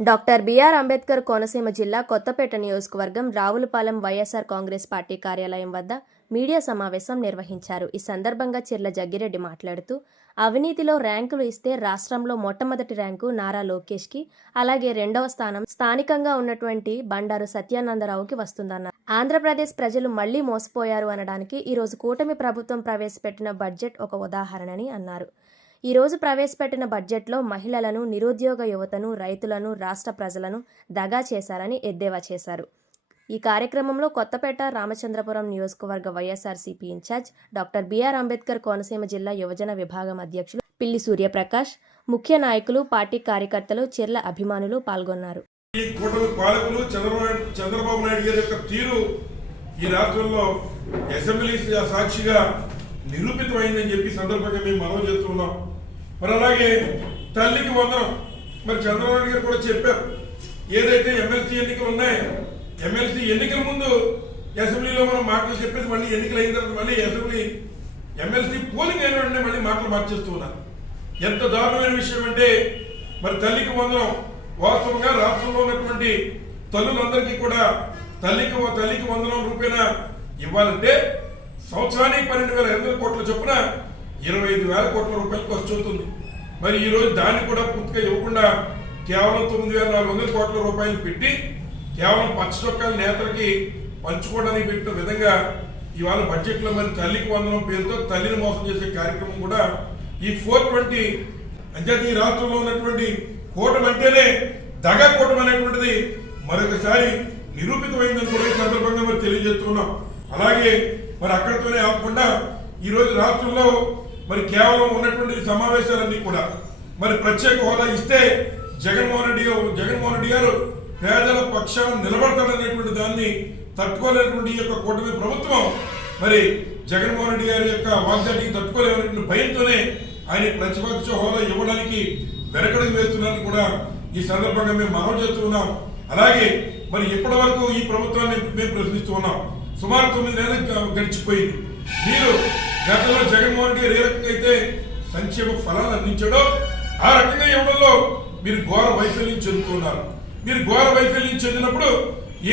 Doctor B R Ambedkar Konaseema జిల్లా కొత్తపేట నియోజకవర్గం Ravulapalem YSR Congress party కార్యాలయం వద్ద మీడియా సమావేశం నిర్వహించారు. ఈ సందర్భంగా చిర్ల జగ్గిరెడ్డి మాట్లాడుతూ అవినీతిలో ర్యాంకులు ఇస్తే రాష్ట్రంలో మొట్టమొదటి ర్యాంకు నారా లోకేష్కి అలాగే రెండవ స్థానం స్థానికంగా ఉన్నటువంటి బండారు సత్యానందరావుకి వస్తుందన్నారు. ఆంధ్రప్రదేశ్ ప్రజలు మళ్ళీ మోసపోయారు అనడానికి ఈరోజు కూటమి ప్రభుత్వం ప్రవేశపెట్టిన బడ్జెట్ ఒక ఉదాహరణని అన్నారు. ఈరోజు ప్రవేశపెట్టిన బడ్జెట్లో మహిళలను నిరుద్యోగ యువతను రైతులను రాష్ట్ర ప్రజలను దగా చేశారని ఎద్దేవా చేశారు. ఈ కార్యక్రమంలో కొత్తపేట రామచంద్రపురం నియోజకవర్గ YSRCP in-charge doctor B R Ambedkar Konaseema జిల్లా యువజన విభాగం అధ్యక్షులు పిల్లి సూర్యప్రకాష్ ముఖ్య నాయకులు పార్టీ కార్యకర్తలు చెర్ల అభిమానులు పాల్గొన్నారు. ఈ కూటమి పాలకులు చంద్రబాబు నాయుడు గారి యొక్క తీరు ఈ రాష్ట్రంలో అసెంబ్లీ సాక్షిగా నిరూపితమైందని చెప్పి సందర్భంగా మేము మనం చేస్తున్నాం. మరి అలాగే తల్లికి వందనం. మరి చంద్రబాబు గారు కూడా చెప్పారు. ఏదైతే ఎమ్మెల్సీ ఎన్నికలు ఉన్నాయో ఎమ్మెల్సీ ఎన్నికల ముందు అసెంబ్లీలో మనం మాటలు చెప్పేది మళ్ళీ ఎన్నికలు అయిన తర్వాత మళ్ళీ అసెంబ్లీ ఎమ్మెల్సీ పోలింగ్ అయిన వెంటనే మళ్ళీ మాటలు మార్చేస్తూ ఉన్నారు ఎంత దారుణమైన విషయం అంటే మరి తల్లికి వందనం వాస్తవంగా రాష్ట్రంలో ఉన్నటువంటి తల్లులందరికీ కూడా తల్లికి తల్లికి వందనం రూపేణ ఇవ్వాలంటే సంవత్సరానికి పన్నెండు వేల ఎనిమిది కోట్ల చొప్పున ఇరవై ఐదు వేల కోట్ల రూపాయలు ఖర్చు అవుతుంది. మరి ఈరోజు దాన్ని కూడా పూర్తిగా ఇవ్వకుండా కేవలం తొమ్మిది వేల నాలుగు వందల కోట్ల రూపాయలు పెట్టి కేవలం పచ్చ చొక్కాల నేతలకి పంచుకోవడానికి పెట్టిన విధంగా ఇవాళ బడ్జెట్లో మరి తల్లికి వందనం పేరుతో తల్లిని మోసం చేసే కార్యక్రమం కూడా ఈ ఫోర్ ట్వంటీ అంటే ఈ రాష్ట్రంలో ఉన్నటువంటి కూటమి అంటేనే దగా కూటమి అనేటువంటిది మరొకసారి నిరూపితమైందని కూడా ఈ సందర్భంగా మరి తెలియజేస్తున్నాం అలాగే మరి అక్కడితోనే ఆగకుండా ఈరోజు రాష్ట్రంలో మరి కేవలం ఉన్నటువంటి సమావేశాలన్నీ కూడా మరి ప్రత్యేక హోదా ఇస్తే జగన్మోహన్ రెడ్డి గారు- జగన్మోహన్ రెడ్డి గారు పేదల పక్షాన నిలబడతాడనేటువంటి దాన్ని తట్టుకోలేనటువంటి యొక్క కూటమి ప్రభుత్వం మరి జగన్మోహన్ రెడ్డి గారి యొక్క వాగ్దానికి తట్టుకోలేనటువంటి భయంతోనే ఆయన ప్రతిపక్ష హోదా ఇవ్వడానికి వెనకడుగు వేస్తున్నారని కూడా ఈ సందర్భంగా మేము మనవి చేస్తూ ఉన్నాం. అలాగే మరి ఇప్పటి వరకు ఈ ప్రభుత్వాన్ని మేము ప్రశ్నిస్తూ ఉన్నాం. సుమారు తొమ్మిది నెలలు గడిచిపోయింది. మీరు గతంలో జగన్మోహన్ రెడ్డి ఏ రకంగా అయితే సంక్షేమ ఫలాలు అందించాడో ఆ రకంగా ఇవ్వడంలో మీరు ఘోర వైఫల్యం చెందుతున్నారు. మీరు ఘోర వైఫల్యం చెందినప్పుడు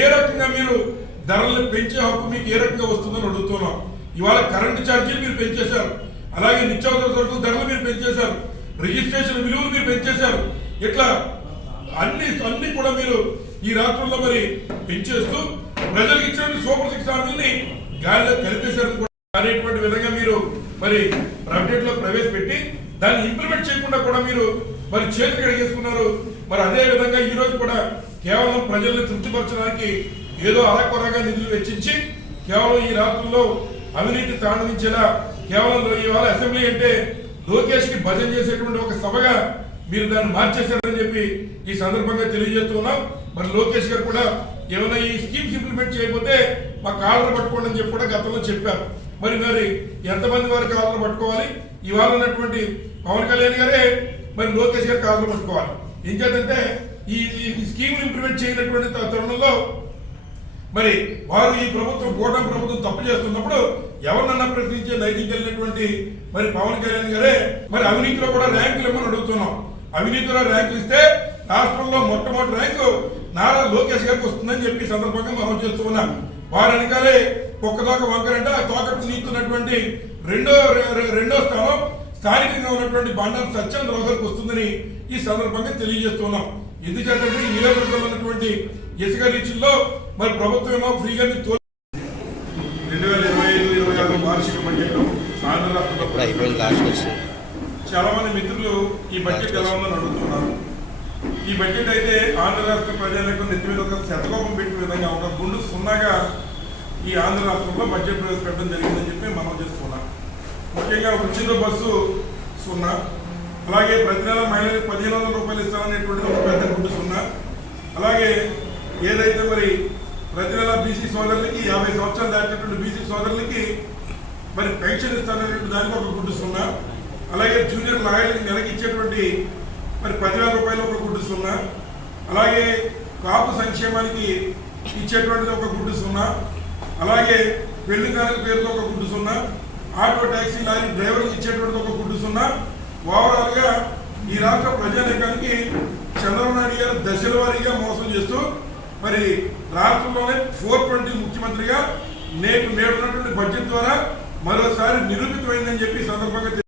ఏ రకంగా మీరు ధరలను పెంచే హక్కు మీకు ఏ రకంగా వస్తుందని అడుగుతున్నాం. ఇవాళ కరెంటు ఛార్జీలు మీరు పెంచేశారు. అలాగే నిత్యావసర సరుకుల ధరలు మీరు పెంచేశారు. రిజిస్ట్రేషన్ విలువలు మీరు పెంచేశారు. ఇట్లా అన్ని అన్ని కూడా మీరు ఈ రాష్ట్రంలో మరి పెంచేస్తూ ప్రజలకు ఇచ్చిన సూపర్ సిక్స్ హామీల్ని గాలిలో కలిపేశారు అనేటువంటి విధంగా మీరు మరి బడ్జెట్లో ప్రవేశపెట్టి దాన్ని ఇంప్లిమెంట్ చేయకుండా కూడా మీరు మరి చేతులు కడిగేసుకున్నారు మరి అదే విధంగా ఈ రోజు కూడా కేవలం ప్రజల్ని తృప్తిపరచడానికి ఏదో అరకొరగా నిధులు వెచ్చించి కేవలం ఈ రాష్ట్రంలో అవినీతి తాండవించేలా కేవలం ఇవాళ అసెంబ్లీ అంటే లోకేష్కి భజన చేసేటువంటి ఒక సభగా మీరు దాన్ని మార్చేశారని చెప్పి ఈ సందర్భంగా తెలియజేస్తున్నాం. మరి లోకేష్ గారు కూడా ఏమైనా ఈ స్కీమ్స్ ఇంప్లిమెంట్ చేయకపోతే మా కాలర్ పట్టుకోండి అని చెప్పి కూడా గతంలో చెప్పారు. మరి మరి ఎంతమంది వారి కాలర్ పట్టుకోవాలి? ఇవాళ ఉన్నటువంటి పవన్ కళ్యాణ్ గారే మరి లోకేష్ గారు కాలర్ పట్టుకోవాలి. ఇంకేంటంటే ఈ ఈ స్కీమ్ ఇంప్లిమెంట్ చేయనటువంటి తరుణంలో మరి వారు ఈ ప్రభుత్వం కూటమి ప్రభుత్వం తప్పు చేస్తున్నప్పుడు ఎవరినన్నా ప్రశ్నించే నైతిక మరి పవన్ కళ్యాణ్ గారే మరి అవినీతిలో కూడా ర్యాంకులు ఇవ్వమని అడుగుతున్నాం. అవినీతిలో ర్యాంకులు ఇస్తే రాష్ట్రంలో మొట్టమొదటి ర్యాంకు నారా లోకేష్ గారికి వస్తుందని చెప్పి సందర్భంగా మనం చేస్తూ ఉన్నాం. వారి వెనకాలే ఒక్కదోక వంకరంటే ఆ తోకట్టు నీతున్నటువంటి రెండో రెండో స్థానం స్థానికంగా ఉన్నటువంటి బండారు సత్యేంద్రరావు గారికి వస్తుందని ఈ సందర్భంగా తెలియజేస్తున్నాం ఎందుకంటే ఈ నియోజకవర్గంలో ఉన్నటువంటి ఇసుక రీచుల్లో మరి ప్రభుత్వం ఏమో ఫ్రీగా రెండు వేల ఇరవై ఐదు ఇరవై ఆరు వార్షిక బడ్జెట్ ఆంధ్ర రాష్ట్రంలో చాలామంది చాలా మంది మిత్రులు ఈ బడ్జెట్ ఎలా ఉందని అడుగుతున్నారు. ఈ బడ్జెట్ అయితే ఆంధ్ర రాష్ట్ర ప్రజలకు నెత్తి మీద ఒక శతకోపం పెట్టే విధంగా ఒక గుండు సున్నాగా ఈ ఆంధ్ర రాష్ట్రంలో బడ్జెట్ ప్రవేశపెట్టడం జరిగిందని చెప్పి మనం చేస్తున్నాం ముఖ్యంగా ఉచిత బస్సు సున్నా అలాగే ప్రతి నెల మహిళలకు పదిహేను వందల రూపాయలు ఇస్తామనేటువంటి ఒక పెద్ద గుడ్డు సున్నా. అలాగే ఏదైతే మరి ప్రతి నెల బీసీ సోదరులకి యాభై సంవత్సరాలు దాటినటువంటి బీసీ సోదరులకి మరి పెన్షన్ ఇస్తాననేటువంటి దానికి ఒక గుడ్డు సున్నా. అలాగే జూనియర్ లాయర్లకు నెలకి ఇచ్చేటువంటి మరి పదివేల రూపాయలు ఒక గుడ్డు సున్నా అలాగే కాపు సంక్షేమానికి ఇచ్చేటువంటిది ఒక గుడ్డు సున్నా అలాగే పెళ్ళి కానుక పేరుతో ఒక గుడ్డు సున్నా ఆటో ట్యాక్సీ లారీ డ్రైవర్కి ఇచ్చేటువంటిది ఒక గుడ్డు సున్నా. ఓవరాల్గా ఈ రాష్ట్ర ప్రజానీకానికి చంద్రబాబు నాయుడు గారు దశల వారీగా మోసం చేస్తూ మరి రాష్ట్రంలోనే ఫోర్ ట్వంటీ ముఖ్యమంత్రిగా నేటి నేడున్నటువంటి బడ్జెట్ ద్వారా మరోసారి నిరూపితమైందని చెప్పి సందర్భంగా